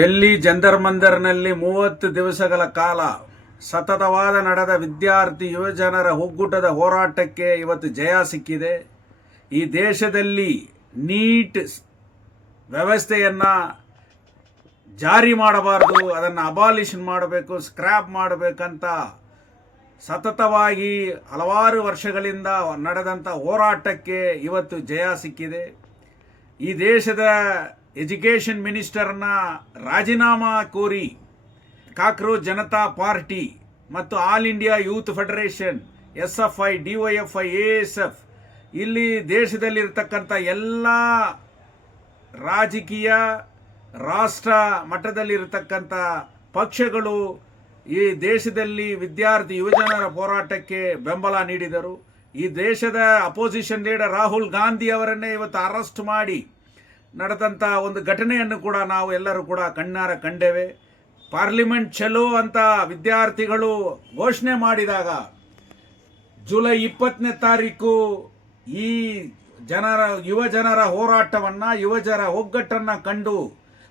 ಡೆಲ್ಲಿ ಜಂತರ್ ಮಂತರ್ನಲ್ಲಿ 30 ದಿವಸಗಳ ಕಾಲ ಸತತವಾದ ನಡೆದ ವಿದ್ಯಾರ್ಥಿ ಯುವಜನರ ಒಗ್ಗೂಟದ ಹೋರಾಟಕ್ಕೆ ಇವತ್ತು ಜಯ ಸಿಕ್ಕಿದೆ. ಈ ದೇಶದಲ್ಲಿ ನೀಟ್ ವ್ಯವಸ್ಥೆಯನ್ನು ಜಾರಿ ಮಾಡಬಾರದು, ಅದನ್ನು ಅಬಾಲಿಷನ್ ಮಾಡಬೇಕು, ಸ್ಕ್ರ್ಯಾಪ್ ಮಾಡಬೇಕಂತ ಸತತವಾಗಿ ಹಲವಾರು ವರ್ಷಗಳಿಂದ ನಡೆದಂಥ ಹೋರಾಟಕ್ಕೆ ಇವತ್ತು ಜಯ ಸಿಕ್ಕಿದೆ. ಈ ದೇಶದ ಎಜುಕೇಷನ್ ಮಿನಿಸ್ಟರ್ನ ರಾಜೀನಾಮಾ ಕೋರಿ ಕಾಕ್ರೋಚ್ ಜನತಾ ಪಾರ್ಟಿ ಮತ್ತು all India youth federation, SFI, DYFI, ASF ಇಲ್ಲಿ ದೇಶದಲ್ಲಿರ್ತಕ್ಕಂಥ ಎಲ್ಲ ರಾಜಕೀಯ ರಾಷ್ಟ್ರ ಮಟ್ಟದಲ್ಲಿರ್ತಕ್ಕಂಥ ಪಕ್ಷಗಳು ಈ ದೇಶದಲ್ಲಿ ವಿದ್ಯಾರ್ಥಿ ಯುವಜನರ ಹೋರಾಟಕ್ಕೆ ಬೆಂಬಲ ನೀಡಿದರು. ಈ ದೇಶದ ಅಪೋಸಿಷನ್ ಲೀಡರ್ ರಾಹುಲ್ ಗಾಂಧಿ ಅವರನ್ನೇ ಇವತ್ತು ಅರೆಸ್ಟ್ ಮಾಡಿ ನಡೆದಂಥ ಒಂದು ಘಟನೆಯನ್ನು ಕೂಡ ನಾವು ಎಲ್ಲರೂ ಕೂಡ ಕಣ್ಣಾರ ಕಂಡೇವೆ. ಪಾರ್ಲಿಮೆಂಟ್ ಚಲೋ ಅಂತ ವಿದ್ಯಾರ್ಥಿಗಳು ಘೋಷಣೆ ಮಾಡಿದಾಗ ಜುಲೈ 20ನೇ ತಾರೀಕು ಈ ಯುವಜನರ ಹೋರಾಟವನ್ನು, ಯುವಜನರ ಒಗ್ಗಟ್ಟನ್ನು ಕಂಡು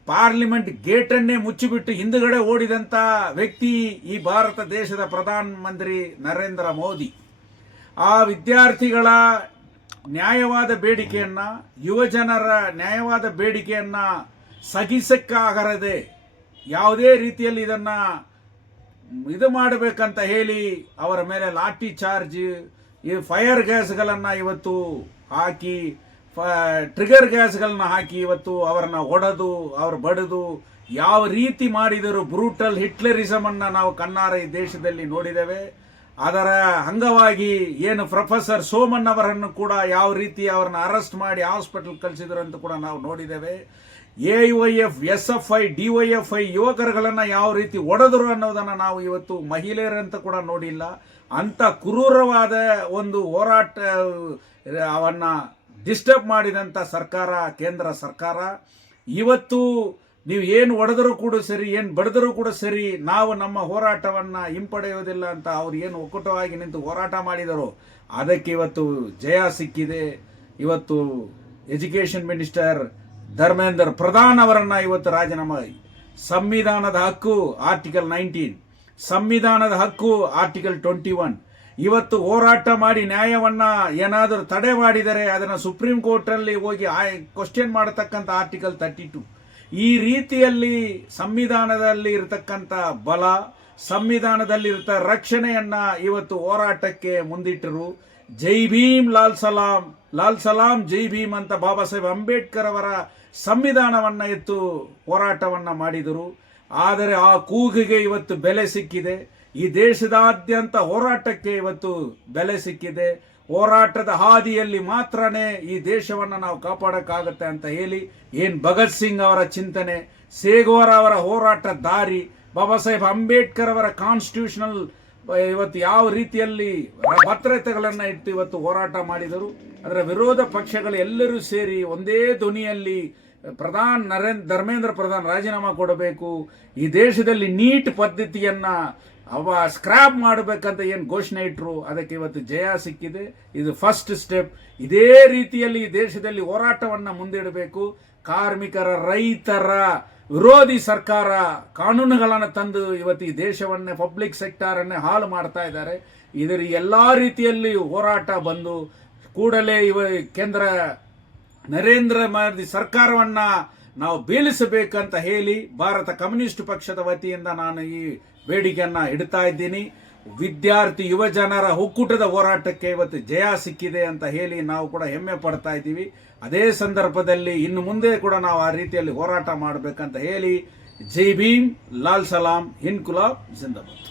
ಪಾರ್ಲಿಮೆಂಟ್ ಗೇಟನ್ನೇ ಮುಚ್ಚಿಬಿಟ್ಟು ಹಿಂದುಗಡೆ ಓಡಿದಂಥ ವ್ಯಕ್ತಿ ಈ ಭಾರತ ದೇಶದ ಪ್ರಧಾನಮಂತ್ರಿ ನರೇಂದ್ರ ಮೋದಿ. ಆ ವಿದ್ಯಾರ್ಥಿಗಳ ನ್ಯಾಯವಾದ ಬೇಡಿಕೆಯನ್ನು, ಯುವಜನರ ನ್ಯಾಯವಾದ ಬೇಡಿಕೆಯನ್ನು ಸಹಿಸಕ್ಕಾಗದೆ ಯಾವುದೇ ರೀತಿಯಲ್ಲಿ ಇದನ್ನು ಇದು ಮಾಡಬೇಕಂತ ಹೇಳಿ ಅವರ ಮೇಲೆ ಲಾಠಿ ಚಾರ್ಜ್, ಈ ಫೈರ್ ಗ್ಯಾಸ್ಗಳನ್ನು ಇವತ್ತು ಹಾಕಿ, ಟ್ರಿಗರ್ ಗ್ಯಾಸ್ಗಳನ್ನ ಹಾಕಿ ಇವತ್ತು ಅವರನ್ನು ಹೊಡೆದು ಬಡಿದು ಯಾವ ರೀತಿ ಮಾಡಿದರು ಬ್ರೂಟಲ್ ಹಿಟ್ಲರಿಸಮನ್ನು ನಾವು ಕಣ್ಣಾರ ಈ ದೇಶದಲ್ಲಿ ನೋಡಿದ್ದೇವೆ. ಅದರ ಅಂಗವಾಗಿ ಏನು ಪ್ರೊಫೆಸರ್ ಸೋಮನ್ ಅವರನ್ನು ಕೂಡ ಯಾವ ರೀತಿ ಅವರನ್ನು ಅರೆಸ್ಟ್ ಮಾಡಿ ಹಾಸ್ಪಿಟಲ್ ಕಳಿಸಿದ್ರು ಅಂತ ಕೂಡ ನಾವು ನೋಡಿದ್ದೇವೆ. AYF, SFI, DYFI ಯುವಕರುಗಳನ್ನು ಯಾವ ರೀತಿ ಹೊಡೆದರು ಅನ್ನೋದನ್ನು ನಾವು ಇವತ್ತು ಮಹಿಳೆಯರಂತ ಕೂಡ ನೋಡಿಲ್ಲ. ಅಂಥ ಕ್ರೂರವಾದ ಒಂದು ಹೋರಾಟ ಅವನ್ನು ಡಿಸ್ಟರ್ಬ್ ಮಾಡಿದಂಥ ಸರ್ಕಾರ, ಕೇಂದ್ರ ಸರ್ಕಾರ. ಇವತ್ತು ನೀವು ಏನು ಹೊಡೆದರೂ ಕೂಡ ಸರಿ, ಏನು ಬಡಿದರೂ ಕೂಡ ಸರಿ, ನಾವು ನಮ್ಮ ಹೋರಾಟವನ್ನು ಹಿಂಪಡೆಯುವುದಿಲ್ಲ ಅಂತ ಅವ್ರು ಏನು ಒಕ್ಕೂಟವಾಗಿ ನಿಂತು ಹೋರಾಟ ಮಾಡಿದರು, ಅದಕ್ಕೆ ಇವತ್ತು ಜಯ ಸಿಕ್ಕಿದೆ. ಇವತ್ತು ಎಜುಕೇಷನ್ ಮಿನಿಸ್ಟರ್ ಧರ್ಮೇಂದ್ರ ಪ್ರಧಾನ್ ಅವರನ್ನು ಇವತ್ತು ರಾಜೀನಾಮೆ, ಸಂವಿಧಾನದ ಹಕ್ಕು ಆರ್ಟಿಕಲ್ 19, ಸಂವಿಧಾನದ ಹಕ್ಕು ಆರ್ಟಿಕಲ್ 21, ಇವತ್ತು ಹೋರಾಟ ಮಾಡಿ ನ್ಯಾಯವನ್ನು ಏನಾದರೂ ತಡೆ ಮಾಡಿದರೆ ಅದನ್ನು ಸುಪ್ರೀಂ ಕೋರ್ಟಲ್ಲಿ ಹೋಗಿ ಕ್ವಶನ್ ಮಾಡತಕ್ಕಂಥ ಆರ್ಟಿಕಲ್ 32. ಈ ರೀತಿಯಲ್ಲಿ ಸಂವಿಧಾನದಲ್ಲಿ ಇರತಕ್ಕಂಥ ಬಲ, ಸಂವಿಧಾನದಲ್ಲಿರ್ತ ರಕ್ಷಣೆಯನ್ನು ಇವತ್ತು ಹೋರಾಟಕ್ಕೆ ಮುಂದಿಟ್ಟರು. ಜೈ ಭೀಮ್ ಲಾಲ್ ಸಲಾಂ, ಲಾಲ್ ಸಲಾಂ ಜೈ ಭೀಮ್ ಅಂತ ಬಾಬಾ ಸಾಹೇಬ್ ಅಂಬೇಡ್ಕರ್ ಅವರ ಸಂವಿಧಾನವನ್ನು ಎತ್ತು ಹೋರಾಟವನ್ನು ಮಾಡಿದರು. ಆದರೆ ಆ ಕೂಗಿಗೆ ಇವತ್ತು ಬೆಲೆ ಸಿಕ್ಕಿದೆ. ಈ ದೇಶದಾದ್ಯಂತ ಹೋರಾಟಕ್ಕೆ ಇವತ್ತು ಬೆಲೆ ಸಿಕ್ಕಿದೆ. ಹೋರಾಟದ ಹಾದಿಯಲ್ಲಿ ಮಾತ್ರನೇ ಈ ದೇಶವನ್ನು ನಾವು ಕಾಪಾಡೋಕ್ಕಾಗತ್ತೆ ಅಂತ ಹೇಳಿ ಏನು ಭಗತ್ ಸಿಂಗ್ ಅವರ ಚಿಂತನೆ, ಸೇಗೋರ್ ಅವರ ಹೋರಾಟ ದಾರಿ, ಬಾಬಾ ಸಾಹೇಬ್ ಅಂಬೇಡ್ಕರ್ ಅವರ ಕಾನ್ಸ್ಟಿಟ್ಯೂಷನಲ್ ಇವತ್ತು ಯಾವ ರೀತಿಯಲ್ಲಿ ಭದ್ರತೆಗಳನ್ನು ಇಟ್ಟು ಇವತ್ತು ಹೋರಾಟ ಮಾಡಿದರು. ಅದರ ವಿರೋಧ ಪಕ್ಷಗಳು ಎಲ್ಲರೂ ಸೇರಿ ಒಂದೇ ಧ್ವನಿಯಲ್ಲಿ ಧರ್ಮೇಂದ್ರ ಪ್ರಧಾನ್ ರಾಜೀನಾಮಾ ಕೊಡಬೇಕು, ಈ ದೇಶದಲ್ಲಿ ನೀಟ್ ಪದ್ಧತಿಯನ್ನು ಸ್ಕ್ರ್ಯಾಪ್ ಮಾಡಬೇಕಂತ ಏನು ಘೋಷಣೆ ಇಟ್ಟರು, ಅದಕ್ಕೆ ಇವತ್ತು ಜಯ ಸಿಕ್ಕಿದೆ. ಇದು ಫಸ್ಟ್ ಸ್ಟೆಪ್. ಇದೇ ರೀತಿಯಲ್ಲಿ ಈ ದೇಶದಲ್ಲಿ ಹೋರಾಟವನ್ನು ಮುಂದಿಡಬೇಕು. ಕಾರ್ಮಿಕರ, ರೈತರ ವಿರೋಧಿ ಸರ್ಕಾರ ಕಾನೂನುಗಳನ್ನು ತಂದು ಇವತ್ತು ಈ ದೇಶವನ್ನೇ, ಪಬ್ಲಿಕ್ ಸೆಕ್ಟಾರನ್ನೇ ಹಾಳು ಮಾಡ್ತಾ ಇದ್ದಾರೆ. ಇದರ ಎಲ್ಲ ರೀತಿಯಲ್ಲಿ ಹೋರಾಟ ಬಂದು ಕೂಡಲೇ ಕೇಂದ್ರ ನರೇಂದ್ರ ಮೋದಿ ಸರ್ಕಾರವನ್ನು ನಾವು ಬೀಳಿಸಬೇಕಂತ ಹೇಳಿ ಭಾರತ ಕಮ್ಯುನಿಸ್ಟ್ ಪಕ್ಷದ ವತಿಯಿಂದ ನಾನು ಈ ಬೇಡಿಕೆಯನ್ನು ಇಡ್ತಾ ಇದ್ದೀನಿ. ವಿದ್ಯಾರ್ಥಿ ಯುವಜನರ ಒಕ್ಕೂಟದ ಹೋರಾಟಕ್ಕೆ ಇವತ್ತು ಜಯ ಸಿಕ್ಕಿದೆ ಅಂತ ಹೇಳಿ ನಾವು ಕೂಡ ಹೆಮ್ಮೆ ಪಡ್ತಾ ಇದ್ದೀವಿ. ಅದೇ ಸಂದರ್ಭದಲ್ಲಿ ಇನ್ನು ಮುಂದೆ ಕೂಡ ನಾವು ಆ ರೀತಿಯಲ್ಲಿ ಹೋರಾಟ ಮಾಡಬೇಕಂತ ಹೇಳಿ ಜೈ ಭೀಮ್, ಲಾಲ್ ಸಲಾಂ, ಇನ್ಕುಲಾಬ್ ಜಿಂದಾಬಾದ್.